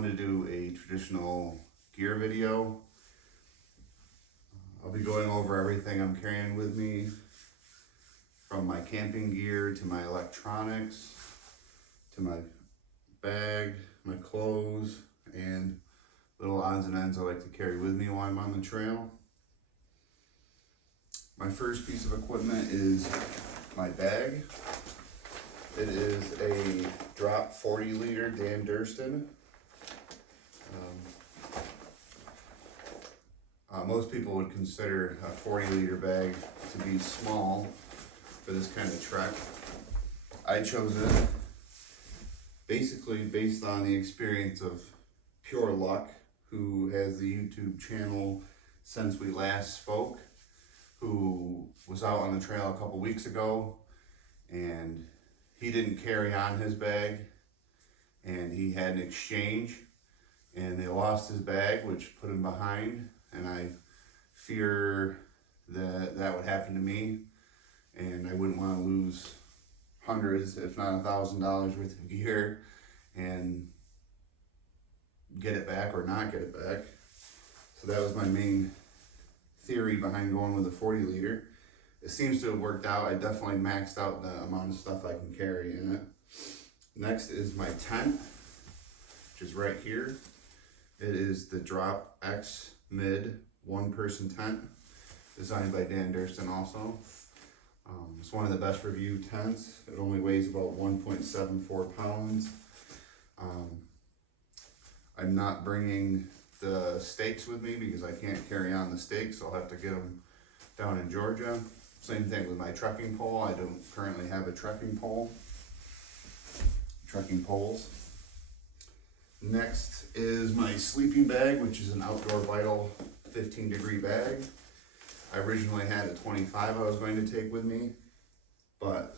wanted to do a traditional gear video. I'll be going over everything I'm carrying with me, from my camping gear to my electronics, to my bag, my clothes, and little odds and ends I like to carry with me while I'm on the trail. My first piece of equipment is my bag. It is a drop 40 liter Dan Durston. Most people would consider a 40 liter bag to be small for this kind of trek. I chose it basically based on the experience of Pure Luck, who has the YouTube channel since we last spoke, who was out on the trail a couple weeks ago, and he didn't carry on his bag, and he had an exchange, and they lost his bag, which put him behind, and I fear that that would happen to me, and I wouldn't want to lose hundreds, if not $1,000 worth of gear, and get it back or not get it back. So that was my main theory behind going with a 40 liter. It seems to have worked out. I definitely maxed out the amount of stuff I can carry in it. Next is my tent, which is right here. It is the Drop X Mid one-person tent, designed by Dan Durston also. It's one of the best reviewed tents. It only weighs about 1.74 pounds. I'm not bringing the stakes with me because I can't carry on the stakes, so I'll have to get them down in Georgia. Same thing with my trekking pole. I don't currently have a trekking poles. Next is my sleeping bag, which is an Outdoor Vital 15-degree bag. I originally had a 25 I was going to take with me, but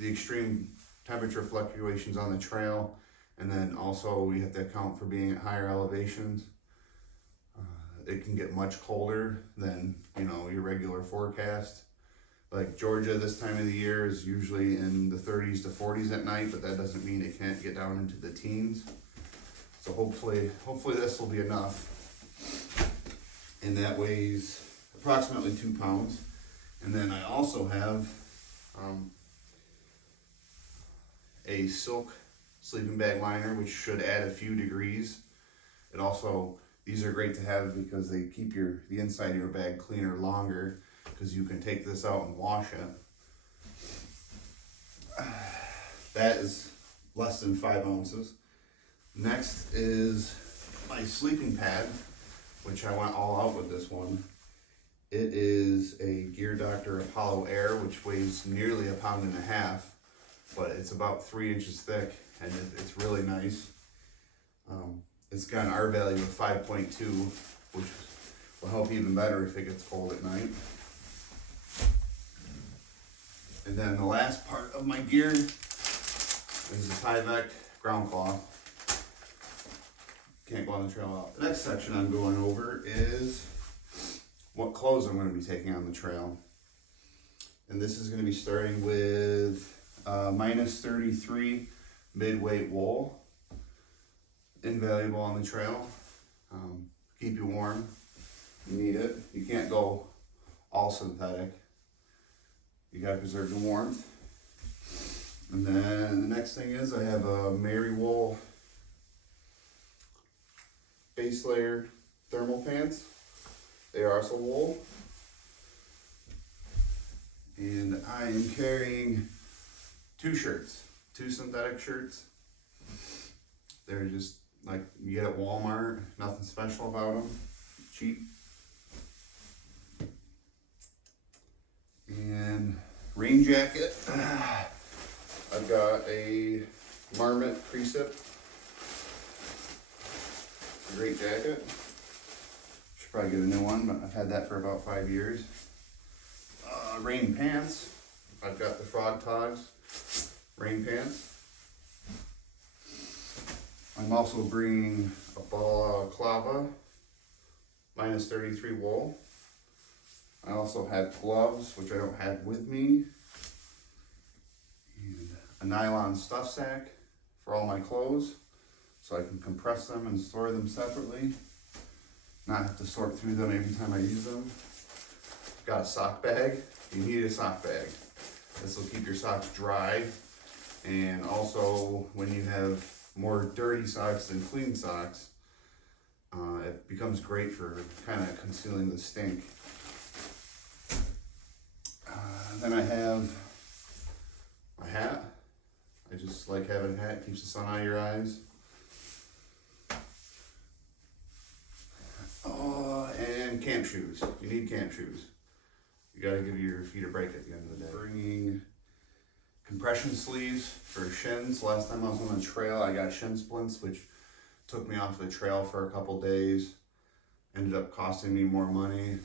the extreme temperature fluctuations on the trail, and then also we have to account for being at higher elevations. It can get much colder than, your regular forecast. Like Georgia this time of the year is usually in the 30s to 40s at night, but that doesn't mean it can't get down into the teens. So hopefully this will be enough. And that weighs approximately 2 pounds. And then I also have a silk sleeping bag liner, which should add a few degrees. It also, these are great to have because they keep the inside of your bag cleaner longer, because you can take this out and wash it. That is less than 5 ounces. Next is my sleeping pad, which I went all out with this one. It is a Gear Doctor Apollo Air, which weighs nearly 1.5 pounds, but it's about 3 inches thick, and it's really nice. It's got an R value of 5.2, which will help even better if it gets cold at night. And then the last part of my gear is the Tyvek ground cloth. Can't go on the trail without. The next section I'm going over is what clothes I'm going to be taking on the trail. And this is going to be starting with minus 33 mid-weight wool. Invaluable on the trail. Keep you warm. You need it. You can't go all synthetic. You gotta preserve the warmth. And then the next thing is I have a Mary Wool base layer thermal pants. They are also wool. And I am carrying 2 shirts, 2 synthetic shirts. They're just like you get at Walmart, nothing special about them, cheap. And rain jacket. I've got a Marmot Precip. Great jacket. Should probably get a new one, but I've had that for about 5 years. Rain pants. I've got the Frog Togs rain pants. I'm also bringing a balaclava, minus 33 wool. I also have gloves, which I don't have with me, and a nylon stuff sack for all my clothes. so I can compress them and store them separately, not have to sort through them every time I use them. Got a sock bag. You need a sock bag. This will keep your socks dry, and also when you have more dirty socks than clean socks, it becomes great for kind of concealing the stink. Then I have my hat. I just like having a hat, keeps the sun out of your eyes. And camp shoes. You need camp shoes. You gotta give your feet a break at the end of the day. Bringing compression sleeves for shins. Last time I was on the trail, I got shin splints, which took me off the trail for a couple days. Ended up costing me more money.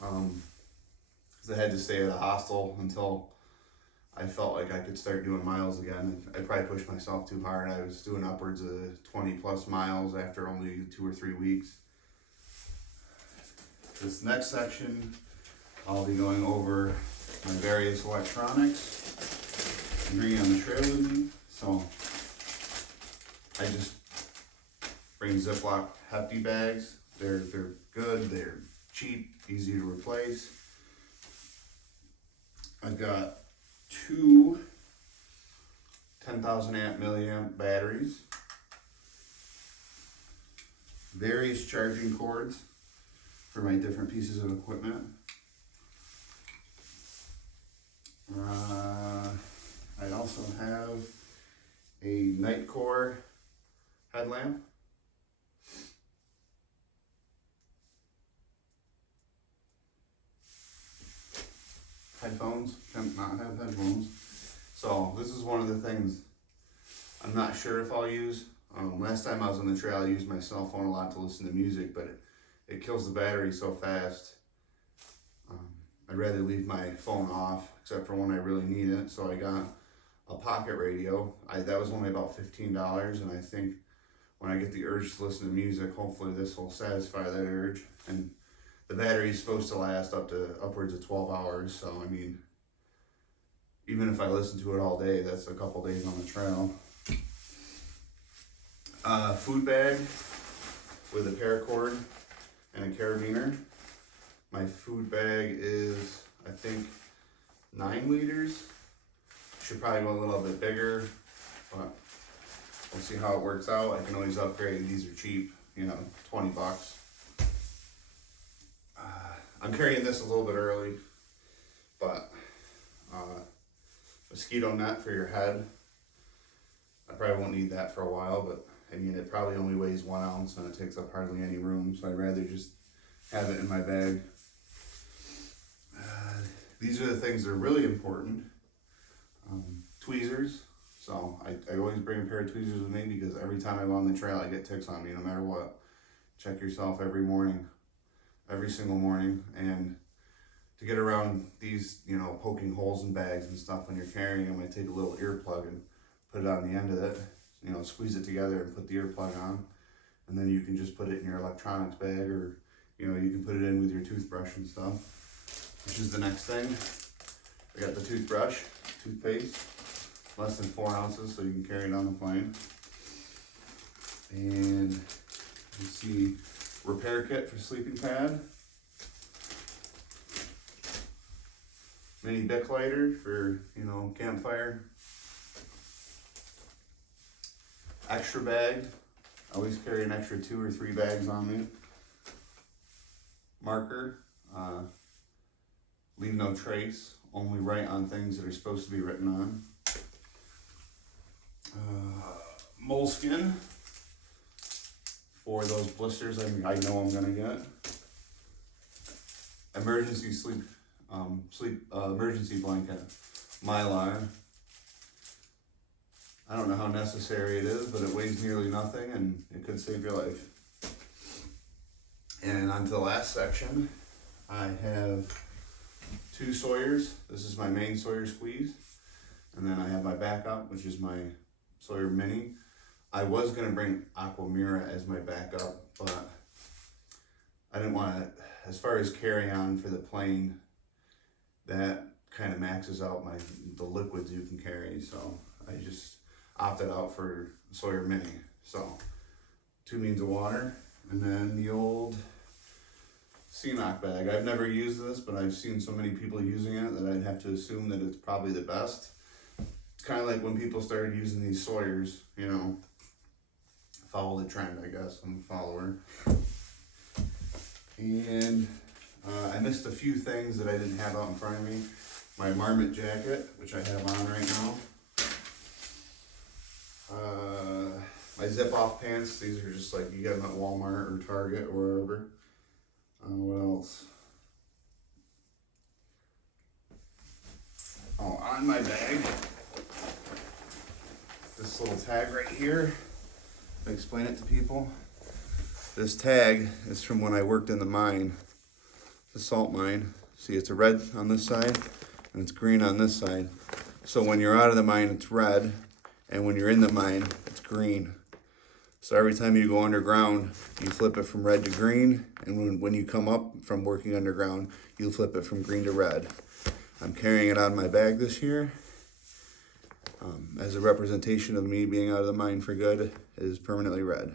Because I had to stay at a hostel until I felt like I could start doing miles again. I probably pushed myself too hard. I was doing upwards of 20 plus miles after only 2 or 3 weeks. This next section, I'll be going over my various electronics and bringing on the trail with me. So I just bring Ziploc Hefty bags. They're good, they're cheap, easy to replace. I've got 2 10,000 milliamp batteries, various charging cords for my different pieces of equipment. I also have a Nightcore headlamp. Headphones, can't not have headphones. So this is one of the things I'm not sure if I'll use. Last time I was on the trail, I used my cell phone a lot to listen to music, but it kills the battery so fast. I'd rather leave my phone off, except for when I really need it. So I got a pocket radio. That was only about $15, and I think when I get the urge to listen to music, hopefully this will satisfy that urge. And the battery is supposed to last up to upwards of 12 hours. So, I mean, even if I listen to it all day, that's a couple days on the trail. Food bag with a paracord and a carabiner. My food bag is, I think, 9 liters. Should probably go a little bit bigger, but we'll see how it works out. I can always upgrade. These are cheap, you know, 20 bucks. I'm carrying this a little bit early, but mosquito net for your head. I probably won't need that for a while, but I mean, it probably only weighs 1 ounce and it takes up hardly any room, so I'd rather just have it in my bag. These are the things that are really important. Tweezers. So I always bring a pair of tweezers with me because every time I go on the trail, I get ticks on me no matter what. Check yourself every morning, every single morning. And to get around these, you know, poking holes in bags and stuff when you're carrying them, I take a little earplug and put it on the end of it, you know, squeeze it together and put the earplug on. And then you can just put it in your electronics bag, or, you know, you can put it in with your toothbrush and stuff, which is the next thing. I got the toothbrush, toothpaste, less than 4 ounces, so you can carry it on the plane. And you see repair kit for sleeping pad. Mini Bic lighter for, you know, campfire. Extra bag. I always carry an extra 2 or 3 bags on me. Marker. Leave no trace. Only write on things that are supposed to be written on. Moleskin for those blisters I know I'm gonna get. Emergency emergency blanket, Mylar. I don't know how necessary it is, but it weighs nearly nothing and it could save your life. And on to the last section, I have 2 Sawyers. This is my main Sawyer squeeze. And then I have my backup, which is my Sawyer Mini. I was gonna bring Aquamira as my backup, but I didn't want to, as far as carry on for the plane, that kind of maxes out the liquids you can carry. So opted out for Sawyer Mini. So 2 means of water, and then the old CNOC bag. I've never used this, but I've seen so many people using it that I'd have to assume that it's probably the best. It's kind of like when people started using these Sawyers, you know, follow the trend, I guess. I'm a follower. And I missed a few things that I didn't have out in front of me. My marmot jacket, which I have on right now. My zip-off pants. These are just like you get them at Walmart or Target or wherever. What else? Oh, on my bag, this little tag right here. I'll explain it to people. This tag is from when I worked in the mine, the salt mine. See, it's a red on this side and it's green on this side. So when you're out of the mine, it's red, and when you're in the mine, it's green. So every time you go underground, you flip it from red to green, and when you come up from working underground, you flip it from green to red. I'm carrying it on my bag this year as a representation of me being out of the mine for good. It is permanently red.